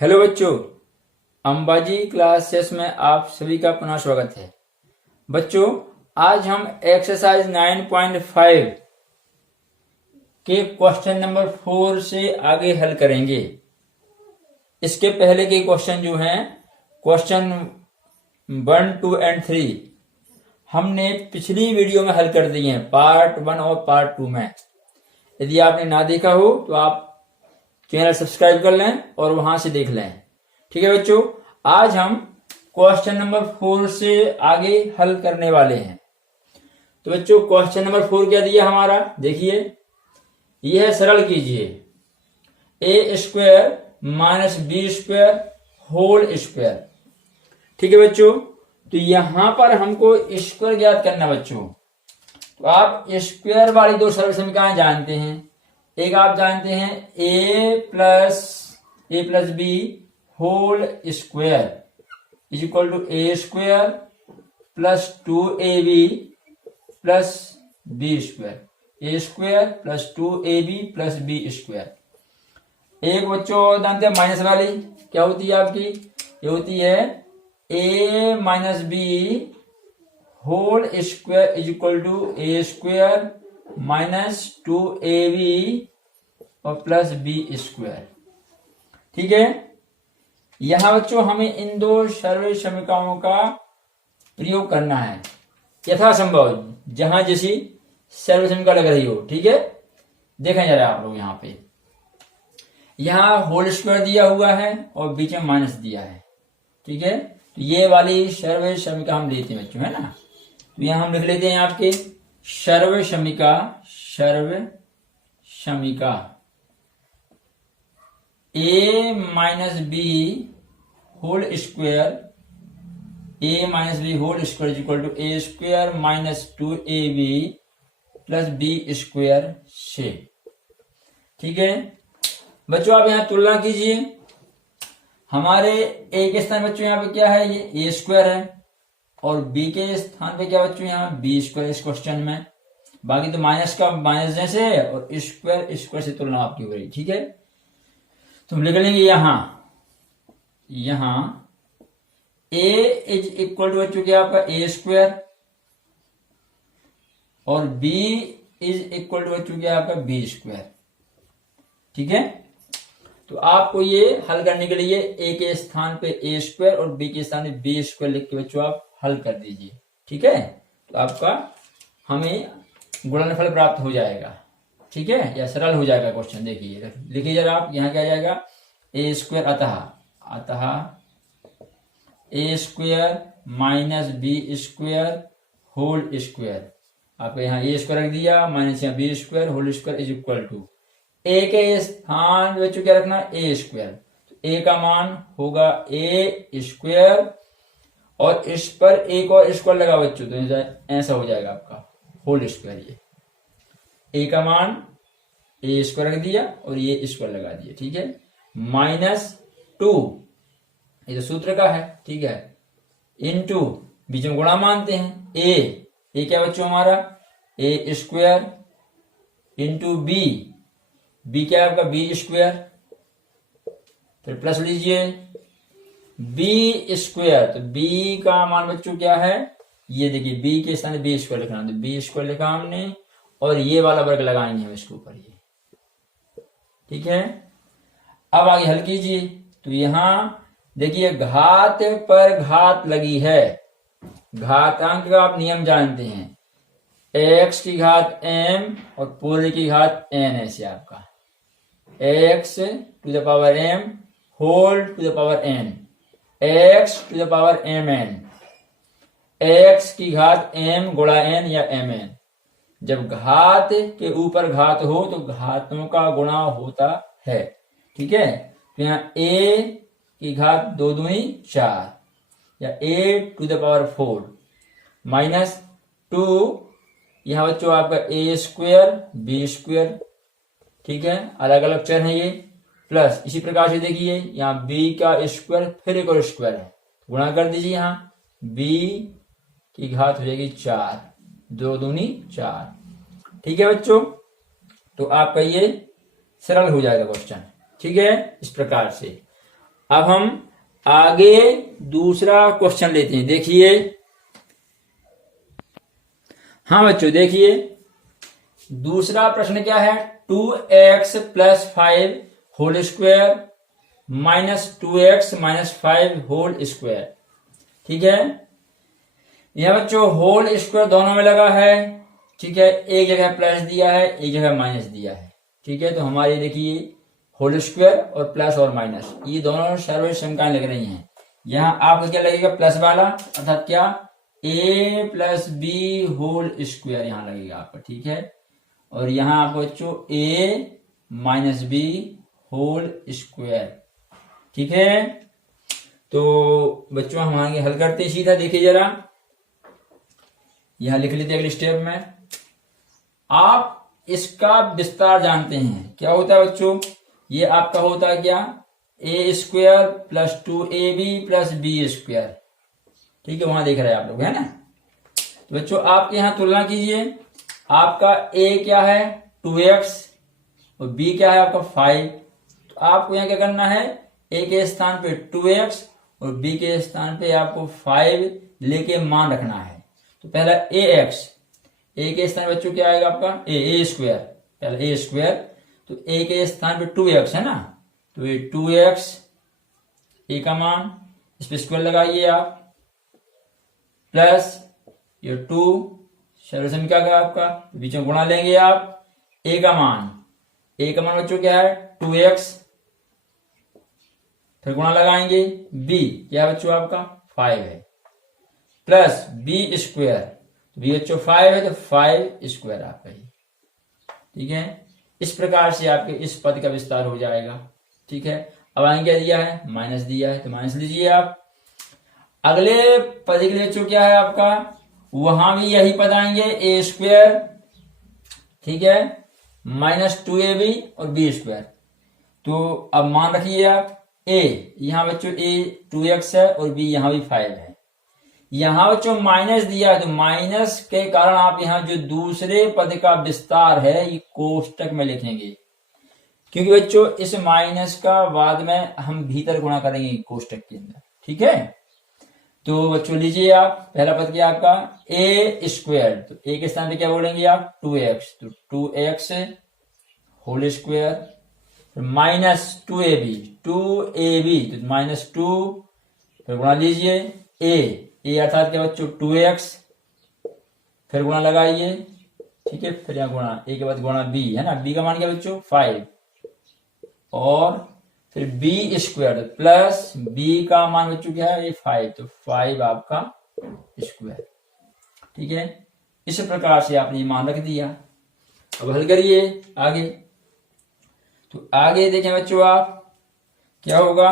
Hello बच्चों, Ambaji classes में आप सभी का पुनः स्वागत है। बच्चों, आज हम एक्सरसाइज 9.5 के क्वेश्चन नंबर 4 से आगे हल करेंगे। इसके पहले के क्वेश्चन जो हैं, क्वेश्चन 1, 2 एंड 3 हमने पिछली वीडियो में हल कर दिए हैं, पार्ट 1 और पार्ट 2 में। यदि आपने ना देखा हो तो आप चैनल सब्सक्राइब कर लें और वहां से देख लें। ठीक है बच्चों, आज हम क्वेश्चन नंबर 4 से आगे हल करने वाले हैं। तो बच्चों, क्वेश्चन नंबर 4 क्या दिया हमारा, देखिए। यह सरल कीजिए, a square minus b square whole square. ठीक है बच्चों, तो यहां पर हमको स्क्वायर ज्ञात करना बच्चों। तो आप स्क्वायर वाली दो सरल समीकरण जानते हैं। एक आप जानते हैं a plus B whole square is equal to a square plus 2ab plus B square. A square plus 2ab plus B square. एक बच्चों जानते हैं माइनस वाली, क्या होती है आपकी, ये होती है a minus B whole square is equal to a square minus 2ab और प्लस बी स्क्वायर। ठीक है, यहां बच्चों हमें इन दो सर्व समीकरणों का प्रयोग करना है यथासंभव, जहां जैसी सर्व समीकरण लग रही हो। ठीक है, देखें जरा आप लोग, यहां पे यहां होल स्क्वायर दिया हुआ है और बीच में माइनस दिया है। ठीक है, तो ये वाली सर्व समीकरण हम लेते हैं बच्चों, है ना। तो यहां हम लिख लेते हैं आपके सर्व समीका a minus B whole square, a minus B whole square equal to a square minus 2ab plus B square से। ठीक है बच्चों, आप यहां तुलना कीजिए। हमारे ए के स्थान बच्चों यहाँ पे क्या है, ये ए स्क्वायर है, और बी के स्थान पे क्या बच्चों यहाँ बी स्क्वायर इस क्वेश्चन में। बाकी तो माइनस का माइनस जैसे है और स्क्वायर से तुलना आपकी हो रही। ठीक है, तो हम लिख लेंगे यहां ए इज इक्वल टू बच्चों क्या आपका ए स्क्वायर और बी इज इक्वल टू बच्चों क्या आपका बी स्क्वायर। ठीक है, तो आपको ये हल करने के लिए ए के स्थान पे ए स्क्वायर और बी के स्थान पे बी स्क्वायर लिख के बच्चों आप हल कर दीजिए। ठीक है, तो आपका हमें गुणनफल प्राप्त हो जाएगा। ठीक है, या सरल हो जाएगा क्वेश्चन। देखिए, लिखिए जरा आप, यहां क्या जाएगा ए स्क्वायर अतः a square minus b square whole square. आपको यहाँ ए स्क्वायर रख दिया माइनस यहाँ b square whole square is equal to a के स्थान बच्चों क्या रखना ए स्क्वायर। तो ए का मान होगा ए स्क्वायर और इस पर एक और स्क्वायर लगा बच्चों, तो ऐसा हो जाएगा आपका होल स्क्वायर। ये ए का मान ए स्क्वायर रख दिया और ये स्क्वायर लगा दिया। ठीक है, माइनस 2, ये तो सूत्र का है। ठीक है, इनटू बीच में गुणा मानते हैं ए क्या बच्चों हमारा ए स्क्वायर इंटू बी क्या है आपका बी स्क्वायर, फिर प्लस लीजिए बी स्क्वायर। तो बी का मान बच्चों क्या है, ये देखिए बी के स्थान बी स्क्वायर लिखना, तो बी स्क्वायर लिखा हमने और ये वाला वर्ग लगाएंगे हम इसके ऊपर ये। ठीक है, अब आगे हल कीजिए। तो यहां देखिए घात पर घात लगी है, घातांक का आप नियम जानते हैं, x की घात m और पूरे की घात n ऐसे आपका x to the power m whole to the power n, x to the power mn, x की घात m गुणा n या mn। जब घात के ऊपर घात हो तो घातों का गुणा होता है। ठीक है, तो यहाँ a की घात 2 दूनी 4 या a to the power 4 minus 2, यहां बच्चों आपका ए स्क्वायर बी स्क्वायर। ठीक है, अलग अलग चर है ये, प्लस इसी प्रकार से देखिए यहाँ b का स्क्वायर फिर एक और स्क्वायर है, गुणा कर दीजिए, यहाँ b की घात हो जाएगी 4, 2 दूनी 4। ठीक है बच्चों, तो आपका ये सरल हो जाएगा क्वेश्चन। ठीक है, इस प्रकार से अब हम आगे दूसरा क्वेश्चन लेते हैं। देखिए, हाँ बच्चों देखिए, दूसरा प्रश्न क्या है, 2x plus 5 whole square minus 2x minus 5 whole square. ठीक है, यह बच्चों होल स्क्वायर दोनों में लगा है। ठीक है, एक जगह प्लस दिया है, एक जगह माइनस दिया है। ठीक है, तो हमारे देखिए होल स्क्वायर और प्लस और माइनस ये दोनों सर्वसमकालीन लग रही हैं। यहां आपको क्या लगेगा, प्लस वाला, अर्थात क्या, a plus B whole square यहां लगेगा आपका। ठीक है, और यहां आपको बच्चों a minus B whole square. ठीक है, तो बच्चों हम आगे हल करते हैं सीधा। देखिए जरा, यहां लिख लेते अगले स्टेप में। आप इसका विस्तार जानते हैं, क्या होता है बच्चों, ये आपका होता है क्या, a square plus 2ab plus B square. ठीक है, वहां देख रहे हैं आप लोग, है ना। तो बच्चों आपके यहां तुलना कीजिए, आपका a क्या है 2x और b क्या है आपका 5। तो आपको यहां क्या करना है, a के स्थान पे 2x और b के स्थान पे आपको 5 लेके मान रखना है। तो पहला ax, a के स्थान बच्चों क्या आएगा आपका a स्क्वायर, पहला a स्क्वायर, तो a के स्थान पे 2x है ना, तो ये 2x a का मान, इस पे स्क्वायर लगाइए आप, प्लस ये 2 सर्वसम क्या होगा आपका, बीच में गुणा लेंगे आप, a का मान बच्चों क्या है 2x, फिर गुणा लगाएंगे, b क्या है बच्चों आपका 5 है, प्लस b स्क्वायर, तो b बच्चों 5 है तो 5 स्क्वायर आपका ही। ठीक है, इस प्रकार से आपके इस पद का विस्तार हो जाएगा। ठीक है, अब आगे क्या दिया है, माइनस दिया है, तो माइनस लीजिए आप। अगले पद के लिए बच्चों क्या है आपका, वहां भी यही पद आएंगे a स्क्वायर, ठीक है, माइनस 2ab और b स्क्वायर। तो अब मान रखिए आप a, यहां बच्चों a 2x है और b यहां भी 5 है। यहां बच्चों माइनस दिया है, तो माइनस के कारण आप यहां जो दूसरे पद का विस्तार है ये कोष्टक में लिखेंगे, क्योंकि बच्चों इस माइनस का बाद में हम भीतर गुणा करेंगे कोष्टक के अंदर। ठीक है, तो बच्चों लीजिए आप, पहला पद क्या आपका a स्क्वायर, तो a के स्थान पे क्या बोलेंगे आप 2x, तो 2x whole square minus 2ab, तो माइनस 2, फिर गुणा लीजिए a अर्थात क्या बच्चों 2x, फिर गुणा लगाइए। ठीक है, फिर यहाँ गुणा, a के बाद गुणा b है ना, b का मान क्या बच्चों 5, और फिर b स्क्वायर प्लस b का मान बच्चों क्या है ये 5, तो 5 आपका स्क्वायर। ठीक है, इस प्रकार से आपने मान रख दिया। अब हल करिए आगे। तो आगे देखें बच्चों आप, क्या होगा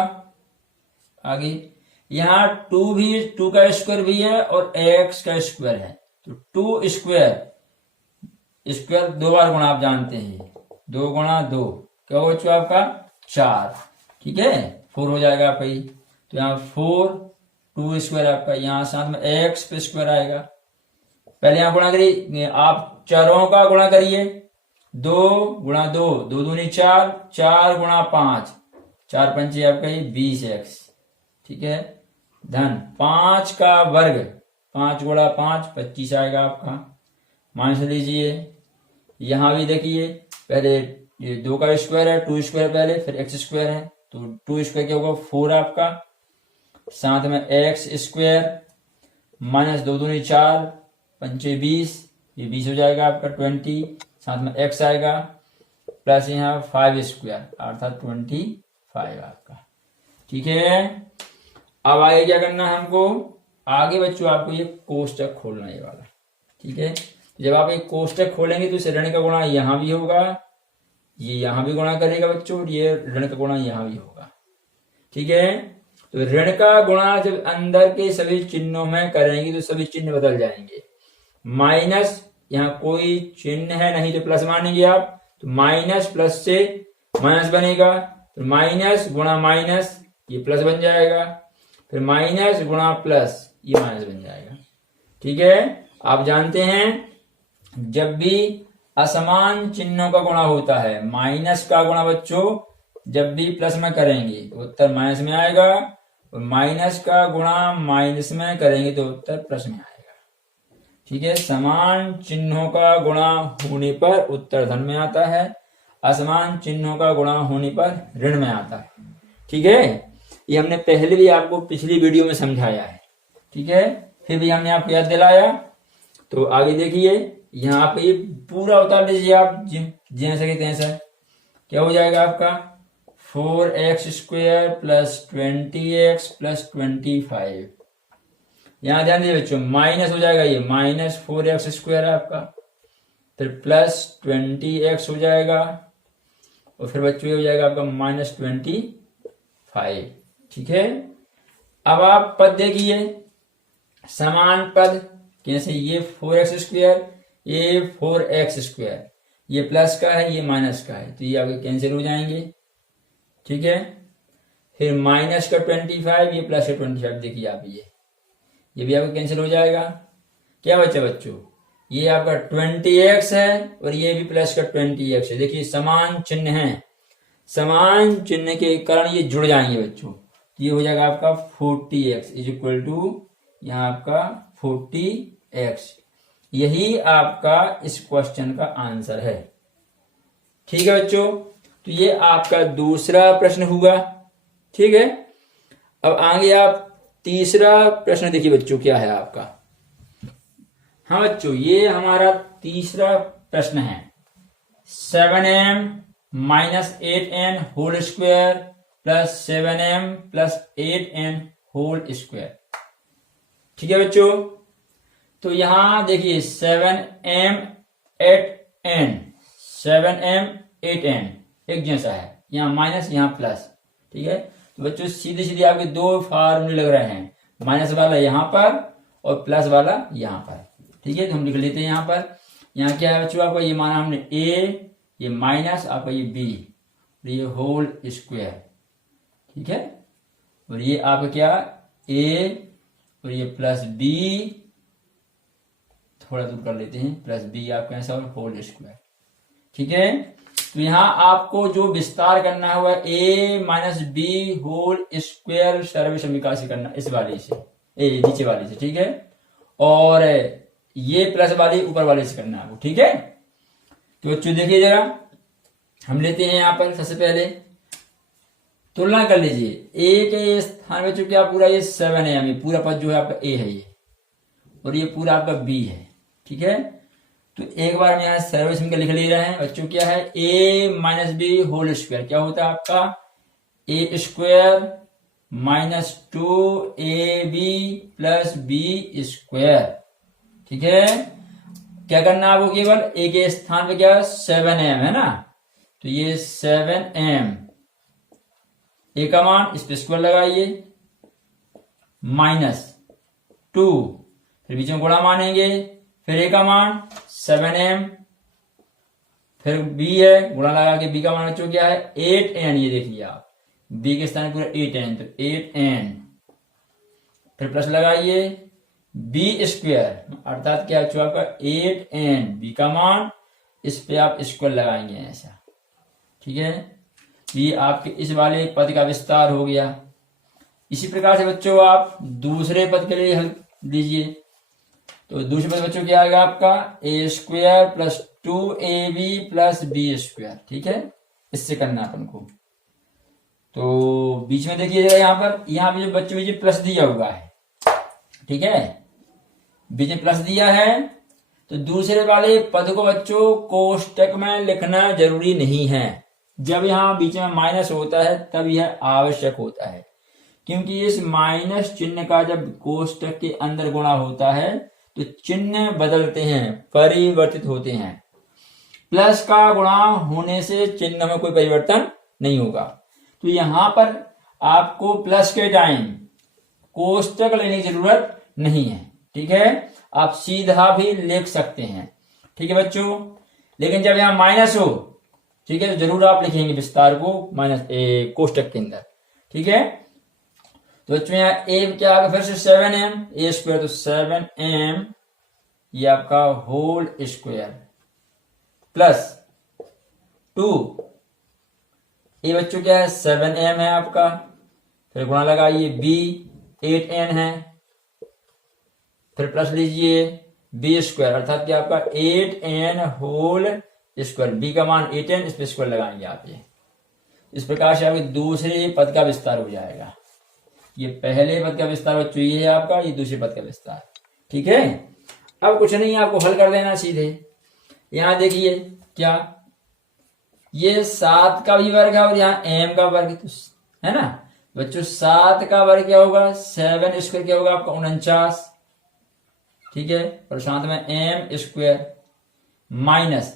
आगे, यहां 2 का स्क्वायर भी है और x का स्क्वायर है, तो 2 स्क्वायर 2 बार गुणा आप जानते हैं, 2 गुणा 2 क्या होगा बच्चों आपका 4। ठीक है, 4 हो जाएगा आपका ही, तो यहाँ 4, 2 स्क्वायर आपका, यहाँ साथ में x पे स्क्वायर आएगा। पहले यहाँ गुणा करिए, आप चारों का गुणा करिए, 2 गुणा 2, 2 दूनी 4, 4 गुणा 5, 4 पंचे आपका ही 20x। ठीक है, धन 5 का वर्ग, 5 गुणा 5 25 आएगा आपका, माइनस लीजिए। यहां भी देखिए, पहले ये 2 का स्क्वायर है, 2 स्क्वायर पहले, फिर x स्क्वायर है, तो 2 स्क्वायर क्या होगा 4 आपका, साथ में x स्क्वायर माइनस 2 दूनी 4 पंचे 20, ये 20 हो जाएगा आपका 20, साथ में x आएगा, प्लस यहाँ 5 स्क्वायर अर्थात 25 आपका। ठीक है, अब आगे क्या करना है हमको, आगे बच्चों आपको ये कोष्टक खोलना है ये वाला। ठीक है, जब आप एक कोष्टक खोलेंगे तो इस ऋण का गुणा यहां भी होगा, ये यहां भी गुणा करेगा बच्चों, और ये ऋण का गुणा यहां भी होगा। ठीक है, तो ऋण का गुणा जब अंदर के सभी चिन्हों में करेंगे तो सभी चिन्ह बदल जाएंगे। माइनस यहाँ कोई चिन्ह है नहीं तो प्लस मानेंगे आप, तो माइनस प्लस से माइनस बनेगा, तो माइनस गुणा माइनस ये प्लस बन जाएगा, फिर माइनस गुणा प्लस ये माइनस बन जाएगा। ठीक है, आप जानते हैं जब भी असमान चिन्हों का गुणा होता है, माइनस का गुणा बच्चों जब भी प्लस में करेंगे तो उत्तर माइनस में आएगा, और माइनस का गुणा माइनस में करेंगे तो उत्तर प्लस में आएगा। ठीक है, समान चिन्हों का गुणा होने पर उत्तर धन में आता है, असमान चिन्हों का गुणा होने पर ऋण में आता है। ठीक है, ये हमने पहले भी आपको पिछली वीडियो में समझाया है। ठीक है, फिर भी हमने आपको याद दिलाया। तो आगे देखिए, यहाँ पे ये पूरा उतार लीजिए आप जैसे कि तैसा। क्या हो जाएगा आपका 4x² प्लस 20x प्लस 25। यहाँ ध्यान दीजिए बच्चों, माइनस हो जाएगा, ये माइनस 4x² आपका, फिर प्लस 20x हो जाएगा, और फिर बच्चों ये हो जाएगा आपका माइनस 25। ठीक है, अब आप पद देखिए, समान पद कैसे, ये 4x², ये 4x², ये प्लस का है, ये माइनस का है, तो ये आपके कैंसिल हो जाएंगे। ठीक है, फिर माइनस का 25, ये प्लस का 25, देखिए आप ये भी आपका कैंसिल हो जाएगा। क्या बच्चा बच्चों, ये आपका 20x है और ये भी प्लस का 20x है। देखिए समान चिन्ह है, समान चिन्ह के कारण ये जुड़ जाएंगे बच्चों। ये हो जाएगा आपका 40x इज इक्वल टू यहाँ आपका 40x। यही आपका इस क्वेश्चन का आंसर है। ठीक है बच्चों, तो ये आपका दूसरा प्रश्न हुआ। ठीक है, अब आगे आप तीसरा प्रश्न देखिए बच्चों, क्या है आपका। हाँ बच्चों, ये हमारा तीसरा प्रश्न है, 7m minus 8n whole square plus 7m plus 8n whole square. ठीक है बच्चों, तो यहां देखिए 7m 8n, 7m 8n एक जैसा है, यहाँ माइनस यहाँ प्लस। ठीक है, तो बच्चों सीधे सीधे आपके दो फार्मूले लग रहे हैं, माइनस वाला यहाँ पर और प्लस वाला यहाँ पर। ठीक है, तो हम लिख लेते हैं यहाँ पर। यहाँ क्या है बच्चों, आपका ये माना हमने a, ये माइनस आपका ये b, ये होल स्क्वायर। ठीक है, और ये आपका क्या a और ये प्लस b, थोड़ा दूर कर लेते हैं, प्लस b आपका ऐसा और होल स्क्वायर। ठीक है, तो यहां आपको जो विस्तार करना हुआ a minus B whole square सर्व समीकरण से करना, इस वाले से, नीचे वाले से। ठीक है, और ये प्लस वाले ऊपर वाले से करना है। ठीक है, तो बच्चों देखिए जरा, हम लेते हैं यहां पर सबसे पहले तुलना कर लीजिए। a के स्थान में चूंकि आप पूरा ये 7m, ये पूरा पद जो है आपका a है ये, और ये पूरा आपका b है। ठीक है, तो एक बार हम यहाँ सर्व समीकरण लिख ले रहे हैं बच्चों। क्या है, a minus B whole square, क्या होता है आपका a square minus 2ab plus b square. ठीक है, क्या करना है आपको, केवल a के स्थान पे क्या 7m है ना, तो ये 7m a का मान, इस पे स्क्वायर लगाइए, माइनस 2, फिर बीच में गुणा मानेंगे, फिर a का मान 7m, फिर b है, गुणा लगा के b का मान बच्चों क्या है 8n। ये देखिए आप, b के स्थान पूरा 8n, तो 8n, फिर प्लस लगाइए b स्क्वायर, अर्थात क्या बच्चों आपका 8n, b का मान, इस पे आप स्क्वायर लगाएंगे ऐसा। ठीक है, ये आपके इस वाले पद का विस्तार हो गया। इसी प्रकार से बच्चों आप दूसरे पद के लिए हल दीजिए। तो दूसरे पद बच्चों क्या आएगा आपका a square plus 2ab plus b square. ठीक है, इससे करना अपन को। तो बीच में देखिए यहाँ पे जो बच्चों में प्लस दिया हुआ है, ठीक है, बीच में प्लस दिया है, तो दूसरे वाले पद को बच्चों कोष्टक में लिखना जरूरी नहीं है। जब यहाँ बीच में माइनस होता है तब यह आवश्यक होता है, क्योंकि इस माइनस चिन्ह का जब कोष्टक के अंदर गुणा होता है तो चिन्ह बदलते हैं, परिवर्तित होते हैं। प्लस का गुणा होने से चिन्ह में कोई परिवर्तन नहीं होगा। तो यहां पर आपको प्लस के टाइम कोष्टक लेने की जरूरत नहीं है। ठीक है, आप सीधा भी लिख सकते हैं। ठीक है बच्चों, लेकिन जब यहां माइनस हो, ठीक है, तो जरूर आप लिखेंगे विस्तार को माइनस कोष्टक के अंदर। ठीक है, तो बच्चों यहाँ a क्या आएगा फिर से 7m, a स्क्वायर, तो 7m ये आपका होल स्क्वायर प्लस 2, ए बच्चों क्या है 7m है आपका, फिर गुणा लगाइए बी 8n है, फिर प्लस लीजिए बी स्क्वायर अर्थात कि आपका 8n होल स्क्वायर, बी का मान 8n, इस पे स्क्वायर लगाएंगे आप। ये इस प्रकार से आपके दूसरे पद का विस्तार हो जाएगा। ये पहले पद का विस्तार बच्चों ये है आपका, ये दूसरे पद का विस्तार। ठीक है, अब कुछ नहीं, आपको हल कर देना सीधे। यहां देखिए क्या, ये 7 का भी वर्ग है और यहाँ m का वर्ग, तो है ना बच्चों, 7 का वर्ग क्या होगा 7 स्क्वायर क्या होगा आपका 49, ठीक है, और साथ में m स्क्वायर माइनस,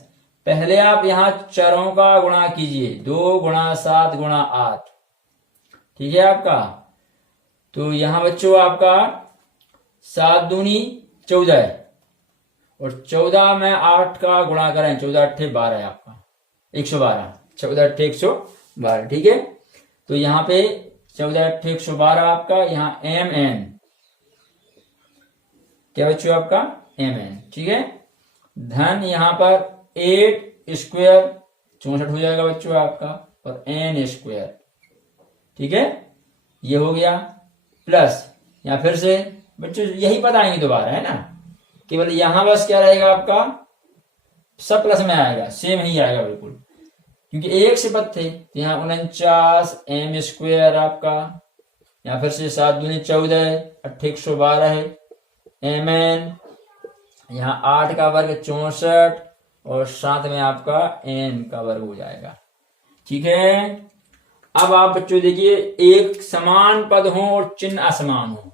पहले आप यहां चरों का गुणा कीजिए, 2 गुणा 7 गुणा 8, ठीक है आपका। तो यहां बच्चों आपका 7 दूनी 14 और 14 में 8 का गुणा करें, 14 अट्ठे 12 है आपका 112, 14 अट्ठे 112, ठीक है। तो यहाँ पे 14 अट्ठे 112 आपका, यहाँ mn क्या बच्चों आपका mn, ठीक है। धन यहाँ पर 8 स्क्वायर 64 हो जाएगा बच्चों आपका, और n स्क्वायर, ठीक है, ये हो गया, प्लस या फिर से बच्चों यही बताएंगे दोबारा, है ना, केवल यहां बस क्या रहेगा आपका सब प्लस में आएगा, सेम ही आएगा बिल्कुल, क्योंकि एक से पद थे। यहाँ 49 m स्क्वायर आपका, या फिर से 7 दूनी 14 अट्ठे 112 है, mn, यहाँ 8 का वर्ग 64 और साथ में आपका n का वर्ग हो जाएगा, ठीक है। अब आप बच्चों देखिए, एक समान पद हो और चिन्ह असमान हो,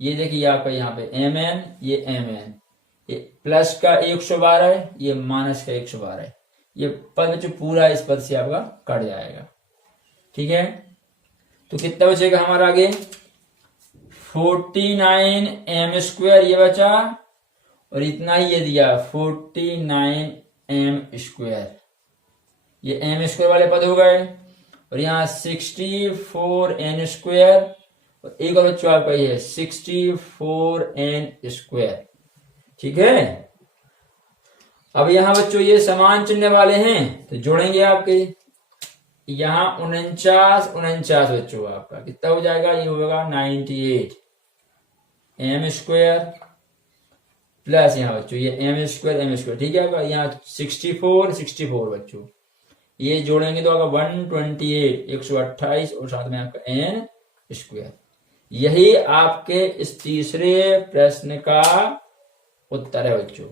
ये देखिए आपका यहाँ पे mn, ये mn, ये प्लस का 112, ये माइनस का 112, ये पद बच्चों पूरा इस पद से आपका कट जाएगा, ठीक है। तो कितना बचेगा हमारा आगे 49 m स्क्वायर ये बचा, और इतना ही ये दिया 49 m स्क्वायर, ये m स्क्वायर वाले पद हो गए, और यहाँ 64 n स्क्वायर, और एक और बच्चों आपका ये 64 n स्क्वायर, ठीक है। अब यहाँ बच्चों ये समान चिन्ह वाले हैं तो जोड़ेंगे आपके, यहाँ 49 बच्चों आपका कितना हो जाएगा, ये होगा 98 m स्क्वायर, प्लस यहाँ बच्चों ये m स्क्वायर, ठीक है आपका, यहाँ 64 बच्चों, ये जोड़ेंगे तो आपका 128 128 और साथ में आपका n स्क्वायर। यही आपके इस तीसरे प्रश्न का उत्तर है बच्चों,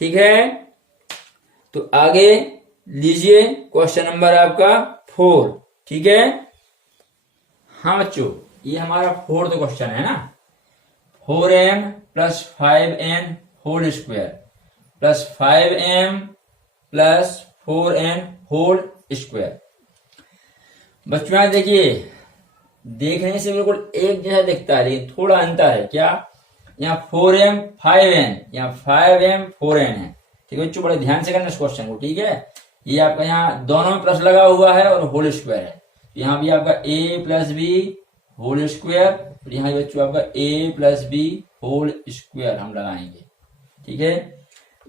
ठीक है। तो आगे लीजिए क्वेश्चन नंबर आपका 4, ठीक है। हाँ बच्चों, ये हमारा 4th क्वेश्चन है ना, 4m plus 5n whole square plus 5m plus 4n whole square. बच्चों देखिए, देखने से बिल्कुल एक जैसा दिखता है लेकिन थोड़ा अंतर है, क्या, यहाँ 4m 5n, यहाँ 5m 4n है, ठीक है बच्चों, बड़े ध्यान से करना इस क्वेश्चन को, ठीक है। ये आपका यहाँ दोनों में प्लस लगा हुआ है और होल स्क्वायर है, तो यहाँ भी आपका a plus B whole square, और यहाँ बच्चों आपका a plus B whole square हम लगाएंगे, ठीक है।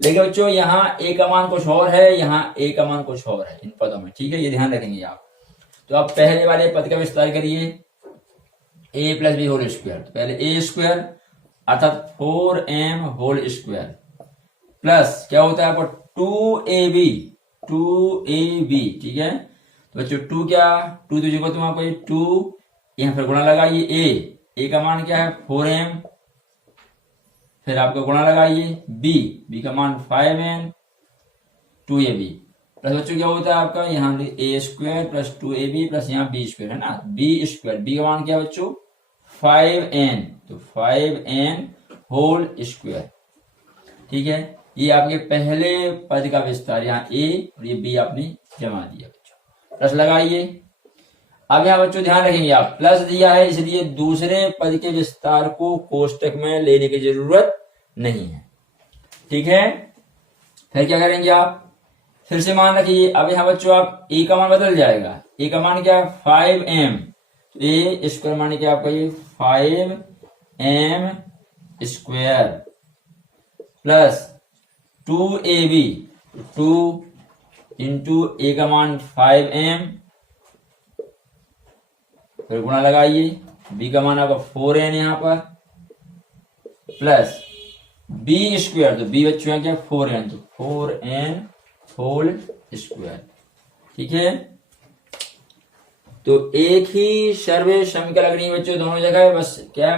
लेकिन बच्चों यहाँ a का मान कुछ और है, यहाँ a का मान कुछ और है इन पदों में, ठीक है, ये ध्यान रखेंगे आप। तो आप पहले वाले पद का विस्तार करिए, a plus B whole square, तो पहले a स्क्वायर अर्थात 4m होल स्क्वायर प्लस क्या होता है आपको 2ab, ठीक है। तो बच्चों 2 क्या, 2 तो जो तुम आपको 2, यहाँ फिर गुणा लगाइए, a का मान क्या है 4m, फिर आपका गुणा लगाइए b का मान 5n 2ab, प्लस बच्चों क्या होता है आपका यहाँ a square plus 2ab plus यहाँ b स्क्वायर, है ना, b स्क्वायर, b का मान क्या बच्चों 5n, तो 5n होल स्क्वायर, ठीक है। ये आपके पहले पद का विस्तार, यहाँ a और ये b आपने जमा दिया बच्चों, प्लस लगाइए। अब यहाँ बच्चों ध्यान रखेंगे, आप प्लस दिया है इसलिए दूसरे पद के विस्तार को कोष्टक में लेने की जरूरत नहीं है, ठीक है। फिर क्या करेंगे आप, फिर से मान रखिए, अब यहाँ बच्चों आप a का मान बदल जाएगा, a का मान क्या है 5m, a स्क्वायर मान क्या आपका ये 5m square plus 2ab, 2 into a का मान 5m फिर गुणा लगाइए, बी का मान आपका 4n यहाँ पर प्लस बी स्क्वायर, तो बी बच्चों क्या 4n, तो 4n होल स्क्वायर। ठीक है, तो एक ही सर्वे समीकरण लगनी है बच्चों दोनों जगह, बस क्या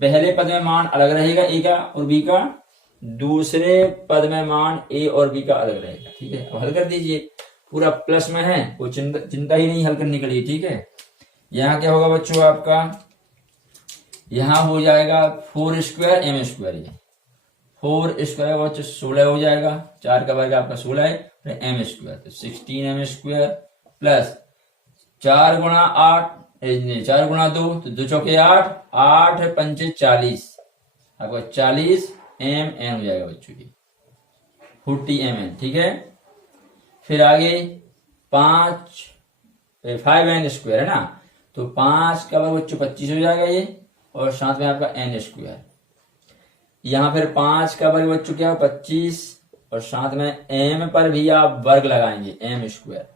पहले पद में मान अलग रहेगा ए का और बी का, दूसरे पद में मान ए और बी का अलग रहेगा। ठीक है, अब हल कर दीजिए, पूरा प्लस में है, कोई चिंता ही नहीं हल करने के लिए। ठीक है, यहाँ क्या होगा बच्चों आपका, यहाँ हो जाएगा 4 स्क्वायर एम स्क्वायर, ये 4 स्क्वायर बच्चों 16 हो जाएगा, 4 का वर्ग आपका 16 है, एम स्क्वायर तो 16 एम स्क्वायर प्लस 4 गुणा 8, 4 गुणा 2 तो 2 चौके 8, 8 पंचे 40, आपका 40 एम एन हो जाएगा बच्चों की, 40 एम एन। ठीक है, फिर आगे 5 एन स्क्वायर है ना, तो 5 का वर्ग बच्चों 25 हो जाएगा ये, और साथ में आपका एन स्क्वायर, यहाँ फिर 5 का वर्ग बच्चों क्या 25, और साथ में एम पर भी आप वर्ग लगाएंगे एम स्क्वायर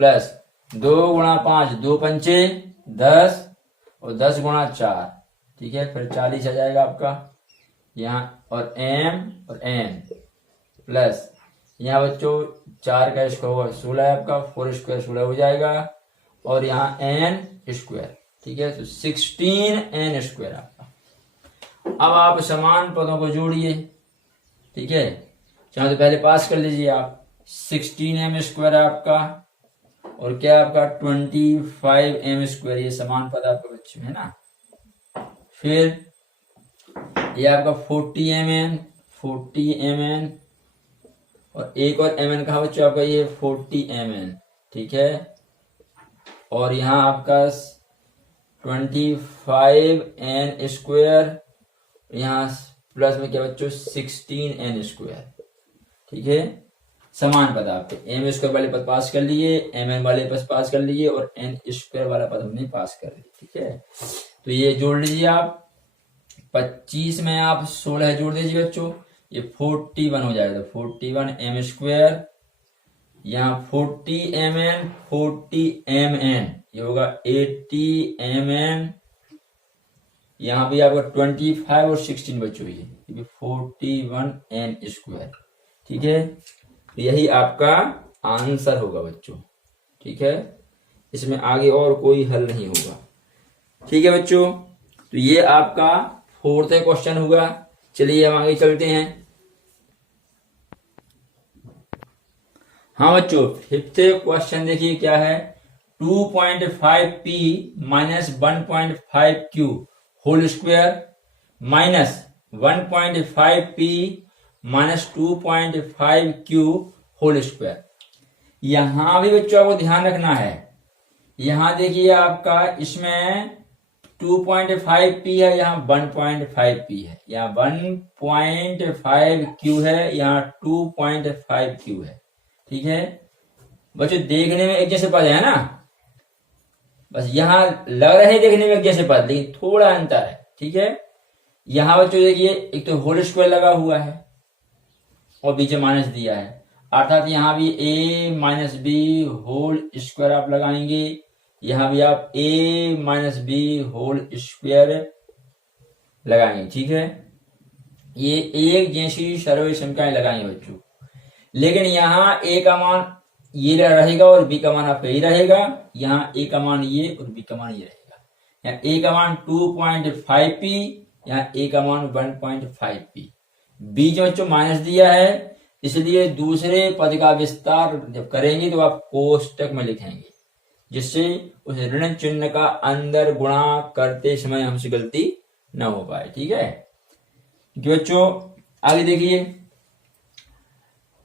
प्लस 2 गुणा 5 2 पंचे 10 और 10 गुणा 4। ठीक है, फिर 40 आ जाएगा आपका यहाँ, और एम और एन प्लस यहाँ बच्चों 4 का स्क्वायर होगा 16 है आपका, 4 स्क्वायर 16 हो जाएगा, और यहाँ एन स्क्वायर। ठीक है, तो 16 एन स्क्वायर आपका। अब आप समान पदों को जोड़िए। ठीक है, चाहे तो पहले पास कर लीजिए आप, 16 एम स्क्वायर आपका और क्या आपका 25 एम स्क्वायर, ये समान पद आपके बच्चे में है ना। फिर ये आपका 40 एम एन और एक और एम एन कहा बच्चों आपका ये 40 एम एन। ठीक है, और यहाँ आपका 25 एन स्क्वायर, यहाँ प्लस में क्या बच्चों 16 एन स्क्वायर। ठीक है, समान पद आपके, एम स्क्वायर वाले पद पास कर लिए, एम एन वाले पद पास कर लिए, और एन स्क्वायर वाला पद हमने पास कर लिया। ठीक है, तो ये जोड़ लीजिए आप, 25 में आप 16 जोड़ दीजिए बच्चों, ये 41 हो जाएगा, 41 एम स्क्वायर, यहाँ 40 एम एन 40 एम एन, ये होगा 80 एम एन, यहाँ भी आपका 25 और 16 बच्चों, ये 41 एन स्क्वायर। ठीक है, यही आपका आंसर होगा बच्चों। ठीक है, इसमें आगे और कोई हल नहीं होगा। ठीक है बच्चों, तो ये आपका 4th क्वेश्चन हुआ। चलिए हम आगे चलते हैं। हाँ बच्चों, 5th क्वेश्चन देखिए क्या है, 2.5p minus 1.5q whole square minus 1.5p minus 2.5q whole square. यहां भी बच्चों आपको ध्यान रखना है, यहां देखिए आपका इसमें 2.5p है, यहाँ 1.5p है, यहाँ 1.5q है, यहाँ 2.5q है। ठीक है बच्चों, देखने में एक जैसे पद है ना, बस यहाँ लग रहे हैं देखने में एक जैसे पद, लेकिन थोड़ा अंतर है। ठीक है, यहाँ बच्चों देखिए एक तो होल स्क्वायर लगा हुआ है और बीच में माइनस दिया है, अर्थात यहाँ भी a minus B whole square आप लगाएंगे, यहाँ भी आप a minus B whole square लगाएंगे। ठीक है, ये एक जैसी सर्वे संख्याएं लगाएंगे बच्चों, लेकिन यहाँ a का मान ये रहेगा और b का मान आपका यही रहेगा, यहाँ a का मान ये और b का मान ये रहेगा। यहाँ a का मान 2.5p, यहाँ a का मान 1.5p, बीच में बच्चों माइनस दिया है, इसलिए दूसरे पद का विस्तार जब करेंगे तो आप कोष्टक में लिखेंगे, जिससे उस ऋण चिन्ह का अंदर गुणा करते समय हमसे गलती न हो पाए। ठीक है बच्चों, आगे देखिए,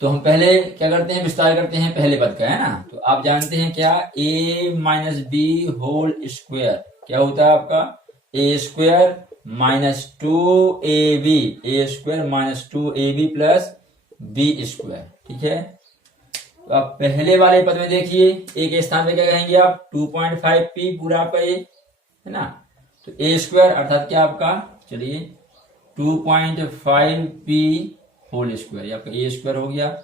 तो हम पहले क्या करते हैं, विस्तार करते हैं पहले पद का, है ना। तो आप जानते हैं क्या, a minus B whole square क्या होता है आपका, a square minus 2ab, a square minus 2ab plus B square. ठीक है, तो आप पहले वाले पद में देखिए, a के स्थान पे क्या कहेंगे आप, 2.5p पूरा आपका ये है ना, तो a स्क्वायर अर्थात क्या आपका, चलिए 2.5p होल स्क्वायर, ये आपका ए स्क्वायर हो गया,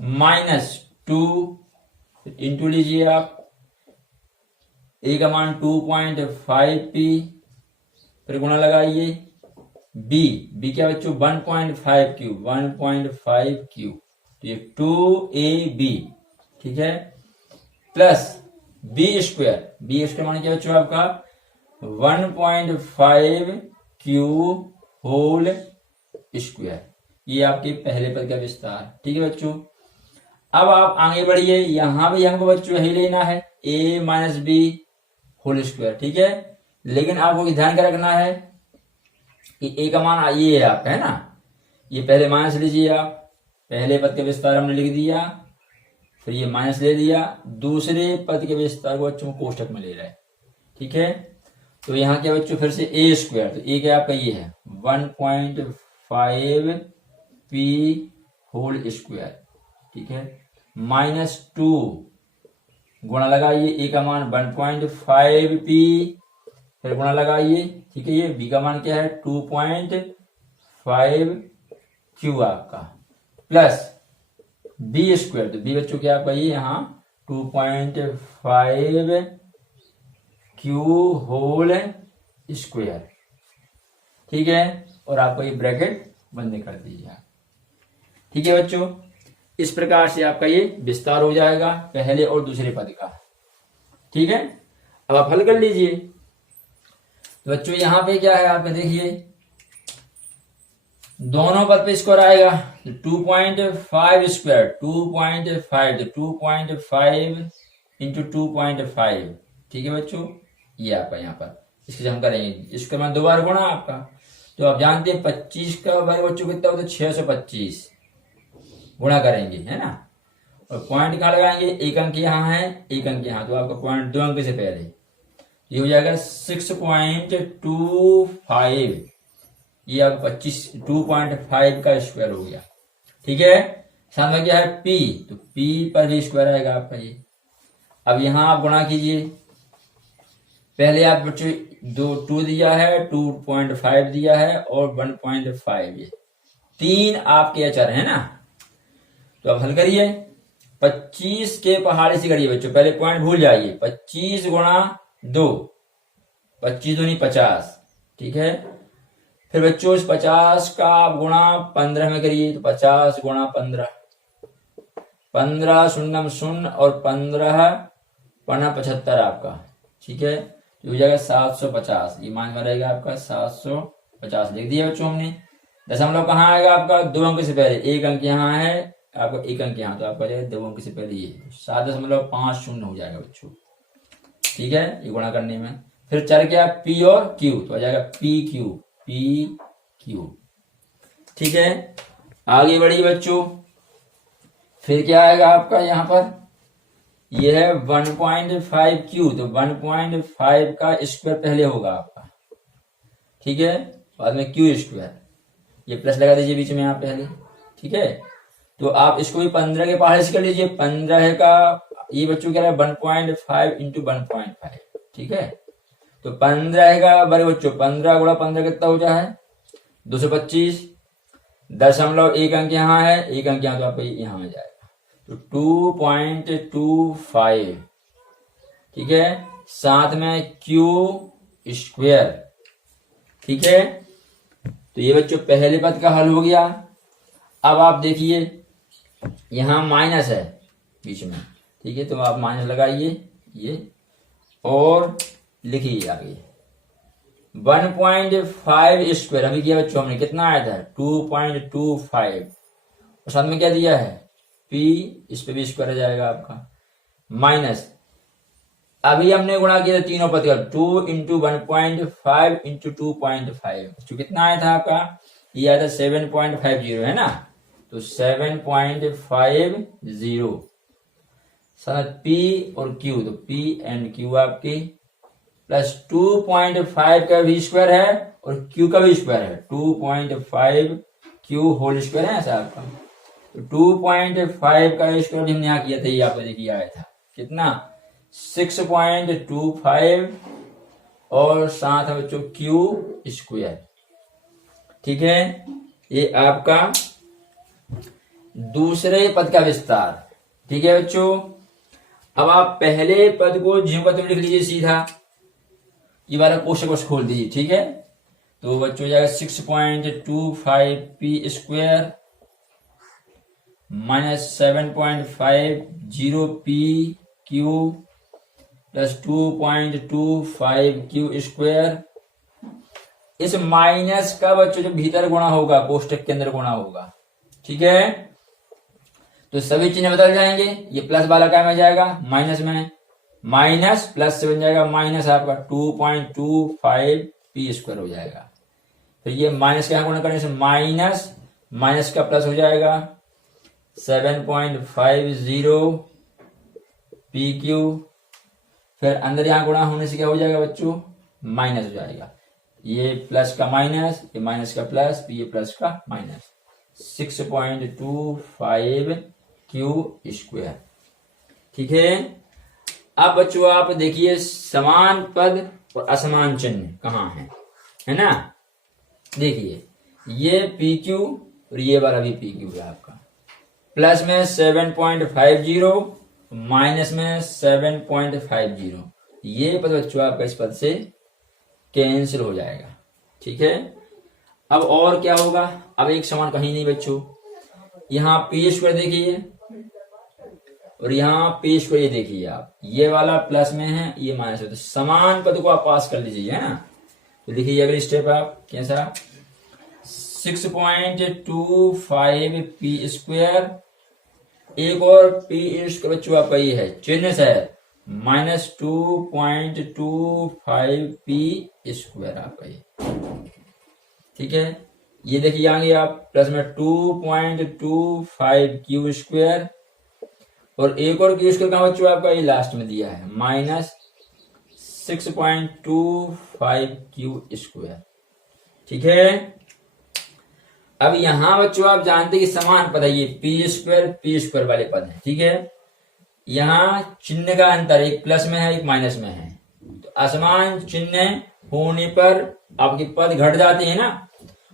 माइनस 2 इंटू लीजिए आप ए का मान 2.5p, फिर गुणा लगाइए बी क्या बच्चों 1.5 क्यूब, 1.5 क्यूब, तो ये 2ab, ठीक है, प्लस बी स्क्वायर मान क्या बच्चों आपका 1.5 क्यूब होल स्क्वायर, ये आपके पहले पद का विस्तार। ठीक है बच्चों, अब आप आगे बढ़िए, यहां भी हमको बच्चों यही लेना है a minus B whole square. ठीक है, लेकिन आपको ध्यान क्या रखना है कि a का मान ये है आप, है ना, ये पहले माइनस लीजिए आप, पहले पद के विस्तार हमने लिख दिया, फिर ये माइनस ले लिया, दूसरे पद के विस्तार को बच्चों कोष्टक में ले रहे हैं। ठीक है, तो यहाँ क्या बच्चों फिर से a स्क्वायर, तो a क्या आपका ये है 1.5 p होल स्क्वायर, ठीक है, माइनस 2 गुणा लगाइए, a का मान 1.5 p, फिर गुणा लगाइए, ठीक है, ये b का मान क्या है 2.5 q आपका, प्लस बी स्क्वायर, तो बी बच्चों क्या आपका ये यहाँ 2.5 क्यू होल स्क्वायर। ठीक है, और आपको ये ब्रैकेट बंद कर दीजिए। ठीक है बच्चों, इस प्रकार से आपका ये विस्तार हो जाएगा पहले और दूसरे पद का। ठीक है, अब आप हल कर लीजिए। तो बच्चों यहाँ पे क्या है आपका देखिए, दोनों पद पे स्क्वायर आएगा, 2.5 स्क्वायर 2.5, तो 2.5 इंटू 2.5। ठीक है बच्चों, ये आपका यहाँ पर इसके हम करेंगे, इसके बाद 2 बार गुणा आपका, तो आप जानते हैं 25 का भाई बच्चों कितना होता है 625, गुणा करेंगे, है ना, और पॉइंट कहाँ लगाएंगे, एक अंक यहाँ है, एक अंक यहाँ, तो आपका पॉइंट 2 अंक से पहले ये हो जाएगा 6.25, ये आपका 2.5 का स्क्वायर हो गया। ठीक है, साथ में क्या है p, तो p पर भी स्क्वायर आएगा आपका ये। अब यहां आप गुणा कीजिए, पहले आप बच्चों 2 दिया है, 2.5 दिया है और 1.5, ये 3 आपके अचर है ना, तो अब हल करिए, 25 के पहाड़ी से करिए बच्चों, पहले पॉइंट भूल जाइए, 25 गुणा 2, 25 दूनी 50। ठीक है, फिर बच्चों इस 50 का आप गुणा 15 में करिए, तो 50 गुणा 15, 15 शून्यम शून्य और 15 15 75 आपका। ठीक है, तो हो जाएगा 750, ये मान में रहेगा आपका 750, लिख दिया बच्चों हमने। दशमलव कहाँ आएगा आपका 2 अंक से पहले, एक अंक यहाँ है आपका, एक अंक यहाँ, तो आपका जाएगा 2 अंक से पहले ये 7.50 हो जाएगा बच्चों। ठीक है, ये गुणा करने में, फिर चल गया p और q, तो आ जाएगा p क्यू। ठीक है, आगे बढ़िए बच्चों, फिर क्या आएगा आपका यहाँ पर, ये है 1.5 क्यू, तो 1.5 का स्क्वायर पहले होगा आपका। ठीक है, बाद में क्यू स्क्वायर, ये प्लस लगा दीजिए बीच में आप पहले। ठीक है, तो आप इसको भी 15 के पहाड़े से कर लीजिए, 15 का ये बच्चों क्या है 1.5 इंटू 1.5। ठीक है, तो 15 का बड़े बच्चों 15 गुणा 15 कितना हो जाए 225, दशमलव एक अंक यहाँ है, एक अंक यहाँ, तो आपको यहाँ आ जाएगा, तो 2.25। ठीक है, साथ में क्यू स्क्वायर। ठीक है, तो ये बच्चों पहले पद का हल हो गया। अब आप देखिए यहां माइनस है बीच में, ठीक है, तो आप माइनस लगाइए ये और लिखिए आगे 1.5 स्क्वायर, अभी किया बच्चों हमने, कितना आया था 2.25, और साथ में क्या दिया है p, इस पे भी स्क्वायर आ जाएगा आपका, माइनस अभी हमने गुणा किया था तीनों पद का, 2 इंटू 1.5 इंटू 2.5, कितना आया था आपका, ये आया था 7.50 है ना, तो 7.50 साथ p और q, तो p एंड q आपकी, प्लस 2.5 का भी स्क्वायर है और q का भी स्क्वायर है, 2.5 q होल स्क्वायर है ऐसा आपका, तो 2.5 का स्क्वायर हमने यहाँ किया था, ये आपको देखिए आया था कितना 6.25 और साथ में बच्चों q स्क्वायर। ठीक है, ये आपका दूसरे पद का विस्तार। ठीक है बच्चों, अब आप पहले पद को ज्यों का त्यों लिख लीजिए सीधा, ये वाला कोष्टक बस खोल दीजिए, ठीक है। तो बच्चों हो जाएगा 6.25p² minus 7.50p³ plus 2.25q²। इस माइनस का बच्चों जो भीतर गुणा होगा, कोष्टक के अंदर गुणा होगा, ठीक है। तो सभी चिन्ह बदल जाएंगे, ये प्लस वाला क्या में जाएगा माइनस में, माइनस प्लस से बन जाएगा माइनस आपका 2.25p² हो जाएगा। फिर ये माइनस का गुणा करने से माइनस माइनस का प्लस हो जाएगा 7.50p³। फिर अंदर यहां गुणा होने से क्या हो जाएगा बच्चों, माइनस हो जाएगा। ये प्लस का माइनस, ये माइनस का प्लस, ये प्लस का माइनस, 6.25q²। ठीक है। अब बच्चों आप देखिए समान पद और असमान चिन्ह कहाँ है ना। देखिए ये PQ और ये वाला भी PQ है आपका, प्लस में 7.50 माइनस में 7.50, ये पद बच्चों आपका इस पद से कैंसिल हो जाएगा, ठीक है। अब और क्या होगा, अब एक समान कहीं नहीं बच्चों, यहाँ p² देखिए और यहाँ p² ये देखिए आप, ये वाला प्लस में है ये माइनस है, तो समान पद को आप पास कर लीजिए, है ना। तो देखिए अगली स्टेप आप कैसा, 6.25p², एक और p² बच्चों आपका ये है चिन्ह से माइनस 2.25p² आपका ये, ठीक है। ये देखिए आगे आप प्लस में 2.25q² और एक और q² कहां बच्चों आपका ये लास्ट में दिया है माइनस 6.25q², ठीक है। अब यहां बच्चों आप जानते हैं कि समान पद है, ये p² वाले पद है, ठीक है। यहां चिन्ह का अंतर, एक प्लस में है एक माइनस में है, तो असमान चिन्ह होने पर आपके पद घट जाते हैं ना,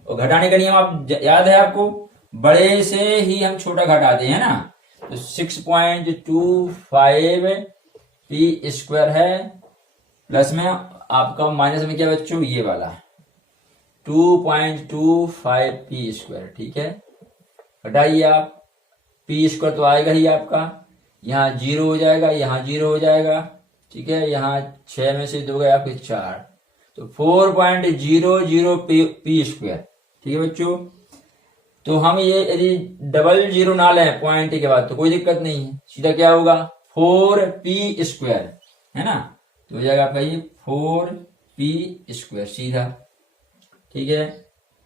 और घटाने का नियम आप याद है आपको, बड़े से ही हम छोटा घटाते हैं ना। तो 6.25p² है, प्लस में आपका माइनस में क्या बच्चों ये वाला 2.25p², ठीक है। घटाइए आप, p² तो आएगा ही आपका, यहाँ 0 हो जाएगा, यहाँ 0 हो जाएगा, ठीक है। यहाँ 6 में से 2 गए आपके 4, तो 4.00p², ठीक है बच्चों। तो हम ये यदि डबल 0 ना लें पॉइंट के बाद तो कोई दिक्कत नहीं है, सीधा क्या होगा 4p², है ना। तो हो जाएगा आपका ये 4p² सीधा, ठीक है।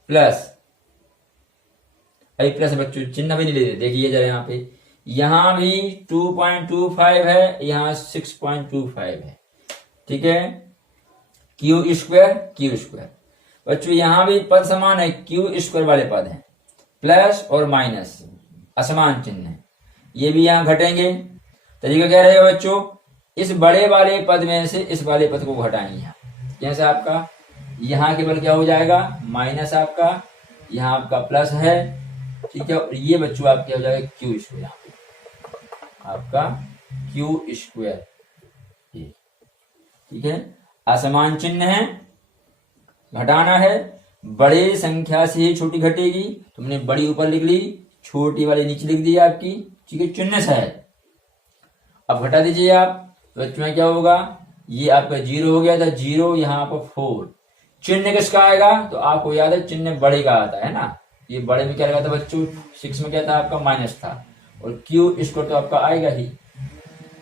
प्लस अभी प्लस बच्चों चिन्ह भी नहीं लेते, देखिए जरा यहाँ पे, यहां भी 2.25 है, यहां 6.25 है, ठीक है। q² बच्चों यहां भी पद समान है, q² वाले पद हैं, प्लस और माइनस असमान चिन्ह है, ये भी यहां घटेंगे। तरीका क्या रहेगा बच्चों, इस बड़े वाले पद में से इस वाले पद को घटाएंगे, जैसे आपका यहाँ केवल क्या हो जाएगा माइनस आपका, यहाँ आपका प्लस है, ठीक है। और ये बच्चों आप क्या हो जाएगा q², आपका q², ठीक है। असमान चिन्ह है, घटाना है, बड़े संख्या से ही छोटी घटेगी, तुमने बड़ी ऊपर लिख ली, छोटी वाली नीचे लिख दी आपकी, ठीक है, चिन्ह से है। अब घटा दीजिए आप, बच्चों में क्या होगा, ये आपका 0 हो गया था, 0 यहाँ पर 4, चिन्ह किसका आएगा, तो आपको याद है चिन्ह बड़े का आता है ना, ये बड़े में क्या लगा था बच्चों 6 में क्या था आपका माइनस था, और q² तो आपका आएगा ही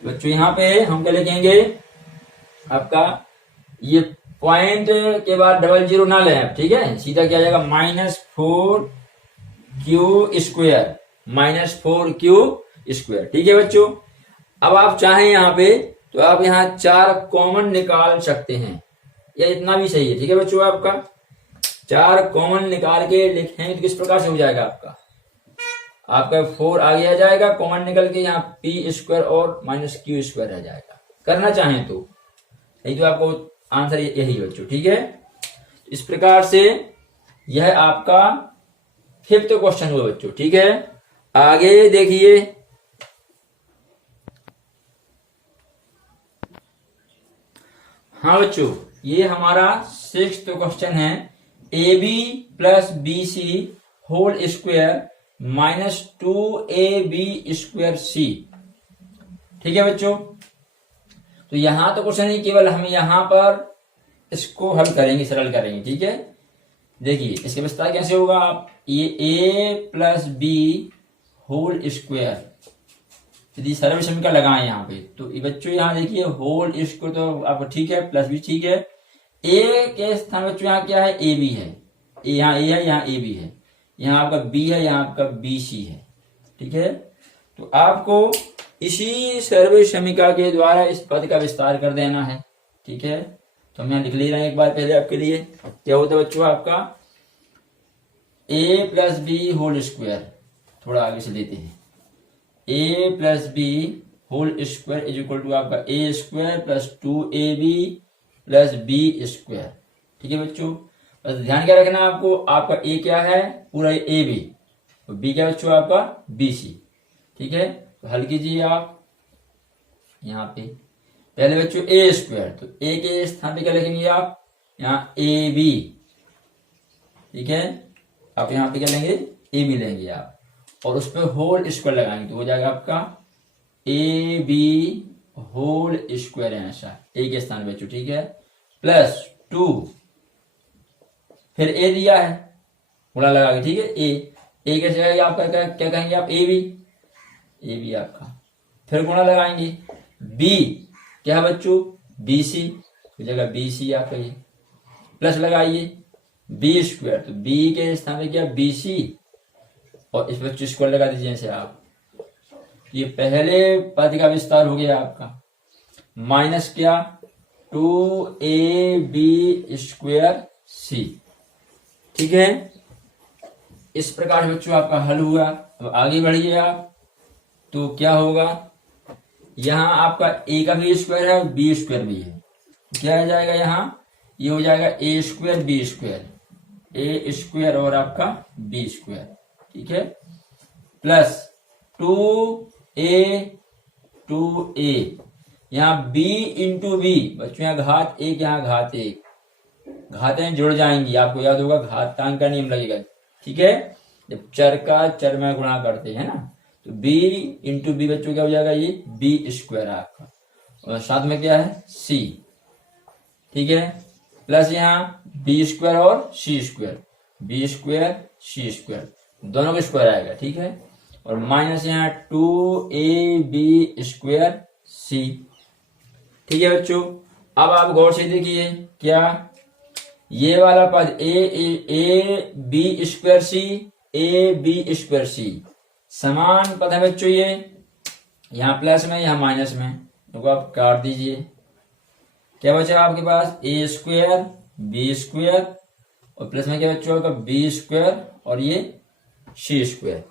बच्चों। यहाँ पे हम क्या लिखेंगे आपका, ये पॉइंट के बाद डबल 0 ना लें, ठीक है, सीधा क्या जाएगा -4q², ठीक है बच्चों। अब आप चाहें यहाँ पे तो आप यहाँ 4 कॉमन निकाल सकते हैं, या इतना भी सही है, ठीक है बच्चों। आपका 4 कॉमन निकाल के लिखें तो किस प्रकार से हो जाएगा आपका 4 आगे आ जाएगा, कॉमन निकल के यहाँ p² और -q² रह जाएगा, करना चाहें तो। यही तो आपको आंसर यही बच्चों, ठीक है। इस प्रकार से यह आपका 5th क्वेश्चन हुआ बच्चों, ठीक है। आगे देखिए हाँ बच्चों, ये हमारा 6th क्वेश्चन है। A B plus B C whole square minus 2ab² C. ठीक है बच्चों, तो यहां तो क्वेश्चन नहीं, केवल हम यहां पर इसको हल करेंगे, सरल करेंगे। ठीक है, देखिए इसके विस्तार कैसे होगा। आप ये a plus B whole square यदि सरल समीकरण लगाएं यहाँ पे, तो ये बच्चों यहाँ देखिए होल स्क्वायर तो आपको ठीक है, प्लस भी ठीक है। ए के स्थान बच्चों यहाँ क्या है, ए बी है। यहाँ ए है, यहाँ ए बी है, यहाँ आपका बी है, यहाँ आपका बी सी है। ठीक है, तो आपको इसी सर्व समीकरण के द्वारा इस पद का विस्तार कर देना है। ठीक है, तो हम यहाँ लिख ले रहे हैं एक बार पहले आपके लिए। क्या होता है बच्चों आपका a plus B whole square, थोड़ा आगे से लेते हैं, a plus B whole square is equal to आपका a square plus 2ab plus B square. ठीक है बच्चों, बस ध्यान क्या रखना आपको, आपका a क्या है पूरा ए बी, और b क्या बच्चों आपका बी सी। ठीक है, तो हल कीजिए आप यहाँ पे। पहले बच्चों a स्क्वायर, तो a के स्थान पे क्या लिखेंगे आप, यहाँ ए बी। ठीक है, आप यहाँ पे क्या लेंगे, ए बी लेंगे आप, और उस पर होल स्क्वायर लगाएंगे तो हो जाएगा आपका ए बी होल स्क्वायर, ऐसा ए के स्थान पे बच्चों। ठीक है, प्लस 2, फिर ए दिया है गुणा लगा के। ठीक है, ए कैसे जाएगा आपका, क्या कहेंगे आप, ए बी आपका, फिर गुणा लगाएंगे। बी क्या है बच्चों, बी सी, तो जगह बी सी आपका ये, प्लस लगाइए बी स्क्वायर, तो बी के स्थान पे क्या बी सी, और इस बच्चों स्क्वायर लगा दीजिए ऐसे आप। ये पहले पद का विस्तार हो गया आपका, माइनस क्या 2ab² सी। ठीक है, इस प्रकार से बच्चों आपका हल हुआ। अब आगे बढ़िए आप, तो क्या होगा, यहां आपका a का भी स्क्वायर है और b स्क्वायर भी है, क्या आ जाएगा यहाँ, ये हो जाएगा a square b square, a square और आपका b स्क्वायर। ठीक है, प्लस 2a यहाँ b इंटू बी, बच्चों यहाँ घात 1, यहाँ घात 1, घातें जुड़ जाएंगी, आपको याद होगा घातांक का नियम लगेगा। ठीक है, जब चर का चर में गुणा करते हैं ना, तो b इंटू बी बच्चों क्या हो जाएगा, ये b स्क्वायर आपका, और साथ में क्या है c। ठीक है, प्लस यहाँ b स्क्वायर और c square, b square c square, दोनों का स्क्वायर आएगा। ठीक है, और माइनस यहाँ 2ab² c। ठीक है बच्चों, अब आप गौर से देखिए, क्या ये वाला पद a b² c ab² c समान पद है बच्चों, ये यहाँ प्लस में यहाँ माइनस में, तो आप काट दीजिए। क्या बचा आपके पास, a स्क्वायर b स्क्वायर, और प्लस में क्या बच्चों आपका b स्क्वायर और ये c स्क्वायर।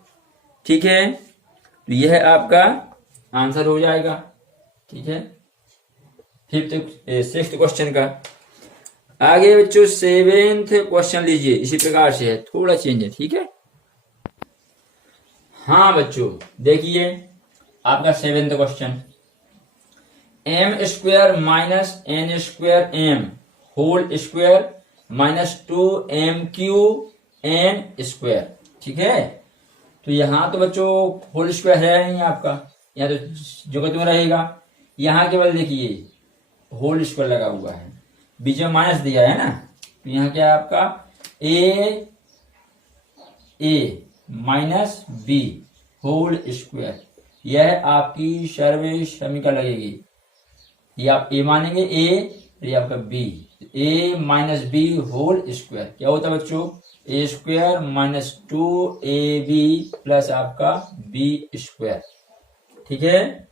ठीक है, तो यह आपका आंसर हो जाएगा। ठीक है, 6th क्वेश्चन का। आगे बच्चों 7th क्वेश्चन लीजिए, इसी प्रकार से है, थोड़ा चेंज है। ठीक है, हाँ बच्चों देखिए आपका 7th question, m square minus n² m whole square minus 2m³ n²। ठीक है, तो यहां तो बच्चों होल स्क्वायर है नहीं आपका, यहाँ तो जगत में रहेगा, यहाँ केवल देखिए होल स्क्वायर लगा हुआ है, बीच में माइनस दिया है ना, तो यहाँ क्या है आपका a minus b whole square, यह आपकी सर्व समीकरण लगेगी। ये आप a मानेंगे a, ये आपका b, a minus b whole square क्या होता है बच्चों, a square minus 2ab plus आपका b स्क्वायर। ठीक है,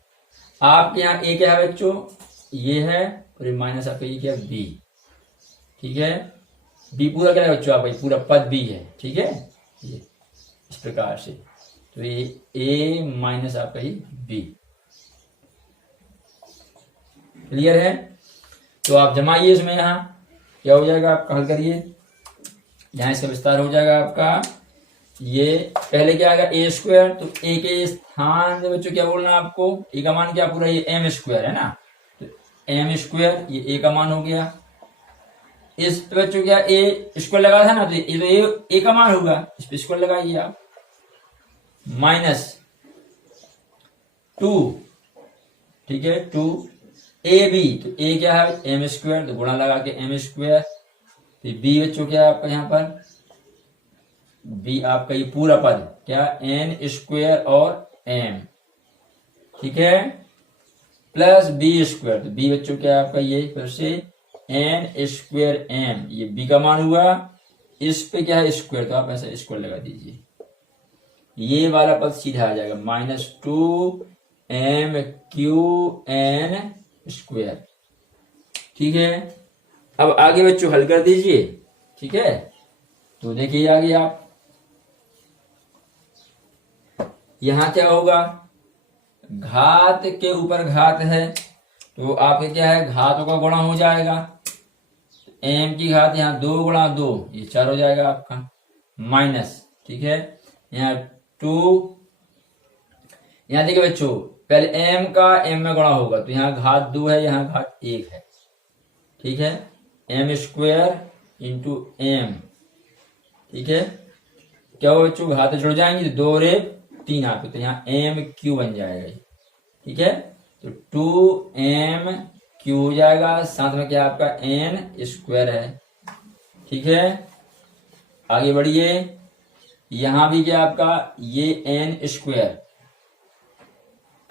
आपके यहाँ a क्या है बच्चों, ये है, और ये माइनस आपका ये क्या b। ठीक है, b पूरा क्या है बच्चों आपका, पूरा पद b है। ठीक है, ये इस प्रकार से, तो ये a माइनस आपका ये b। क्लियर है, तो आप जमाइए इसमें, यहाँ क्या हो जाएगा आपका, हल करिए, यहाँ इसका विस्तार हो जाएगा आपका। ये पहले क्या आएगा a स्क्वायर, तो a के स्थान में बच्चों क्या बोलना आपको, a का मान क्या पूरा ये m स्क्वायर है ना, तो एम स्क्वायर, ये ए का मान हो गया। इस पे बच्चों क्या ए स्क्वायर लगा था ना, तो ए का मान होगा, इस पे स्क्वायर लगाइए आप। माइनस 2, ठीक है, 2 ए बी, तो ए क्या है एम स्क्वायर, तो गुणा लगा के एम स्क्वायर। फिर बी बच्चों क्या है आपका यहाँ पर, बी आपका ये पूरा पद क्या एन स्क्वायर और एम, ठीक है, प्लस बी स्क्वायर, तो बी बच्चों क्या है आपका ये फिर से एन स्क्वायर एम, ये बी का मान हुआ। इस पे क्या है स्क्वायर, तो आप ऐसा स्क्वायर लगा दीजिए, ये वाला पद सीधा आ जाएगा -2 एम क्यू एन स्क्वायर, ठीक है। अब आगे बच्चों हल कर दीजिए, ठीक है। तो देखिए आगे आप यहां क्या होगा, घात के ऊपर घात है, तो आपके क्या है घातों का गुणा हो जाएगा। एम की घात यहाँ 2 गुणा 2, ये 4 हो जाएगा आपका, माइनस, ठीक है, यहाँ 2, यहाँ देखिए बच्चों पहले एम का एम में गुणा होगा, तो यहाँ घात 2 है, यहाँ घात 1 है, ठीक है, एम स्क्वायर इंटू एम, ठीक है। क्या हो बच्चों घात जुड़ जाएंगे, तो 2 और 1 3 आपके, तो यहाँ एम क्यू बन जाएगा, ठीक है। तो 2 एम क्यू हो जाएगा, साथ में क्या आपका एन स्क्वायर है, ठीक है। आगे बढ़िए, यहां भी क्या आपका ये एन स्क्वायर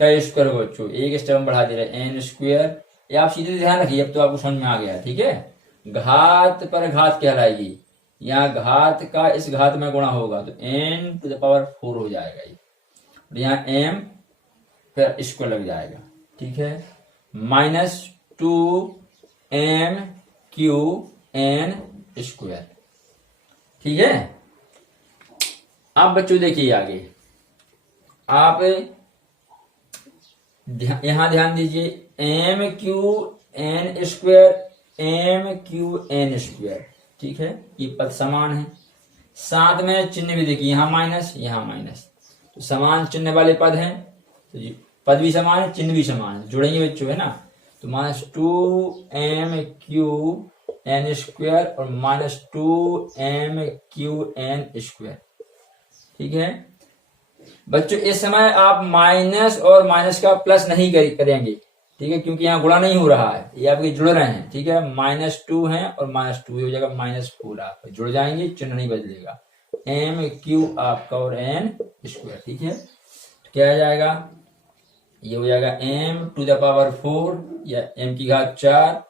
का स्क्वायर हो बच्चों, एक स्टेप बढ़ा दे रहे एन स्क्वायर, ये आप सीधे ध्यान रखिए, अब तो आपको समझ में आ गया, ठीक है। घात पर घात कहलाएगी, यहाँ घात का इस घात में गुणा होगा, तो n टू द पावर 4 हो जाएगा ये, यहाँ m फिर स्क्वायर लग जाएगा, ठीक है, -2 एम क्यू एन स्क्वायर, ठीक है। अब बच्चों देखिए आगे आप यहां ध्यान दीजिए, M Q N square M Q N square, ठीक है, ये पद समान है, साथ में चिन्ह भी देखिए, यहां माइनस यहाँ माइनस, तो समान चिन्ह वाले पद हैं, तो ये पद भी समान है चिन्ह भी समान है, जुड़ेंगे बच्चों, है ना। तो -2 एम क्यू एन स्क्वायर और -2 एम क्यू एन स्क्वायर, ठीक है बच्चों। इस समय आप माइनस और माइनस का प्लस नहीं करेंगे, ठीक है, क्योंकि यहाँ गुणा नहीं हो रहा है, ये आपके जुड़ रहे हैं, ठीक है, -2 है और -2 हो जाएगा -4, आप जुड़ जाएंगे, चिन्ह नहीं बदलेगा, एम क्यू आपका और एन स्क्वायर, ठीक है। तो क्या आ जाएगा, ये हो जाएगा m टू द पावर 4 या m की घात 4,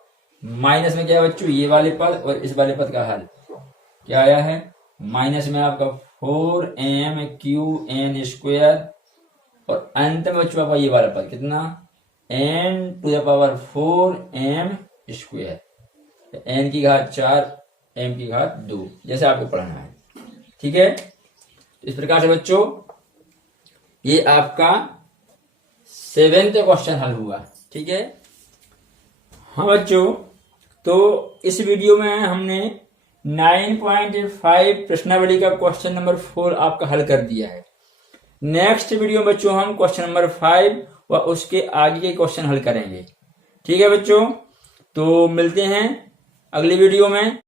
माइनस में क्या है बच्चों ये वाले पद और इस वाले पद का हल क्या आया है, माइनस में आपका 4m क्यू एन स्क्वायर, और अंत में बच्चों आपका ये वाला पद कितना n to the power 4m square, n की घात 4 m की घात 2, जैसे आपको पढ़ना है, ठीक है। इस प्रकार से बच्चों ये आपका 7th क्वेश्चन हल हुआ, ठीक है। हाँ बच्चों, तो इस वीडियो में हमने 9.5 प्रश्नावली का क्वेश्चन नंबर 4 आपका हल कर दिया है। नेक्स्ट वीडियो में बच्चों हम क्वेश्चन नंबर 5 व उसके आगे के क्वेश्चन हल करेंगे, ठीक है बच्चों। तो मिलते हैं अगली वीडियो में।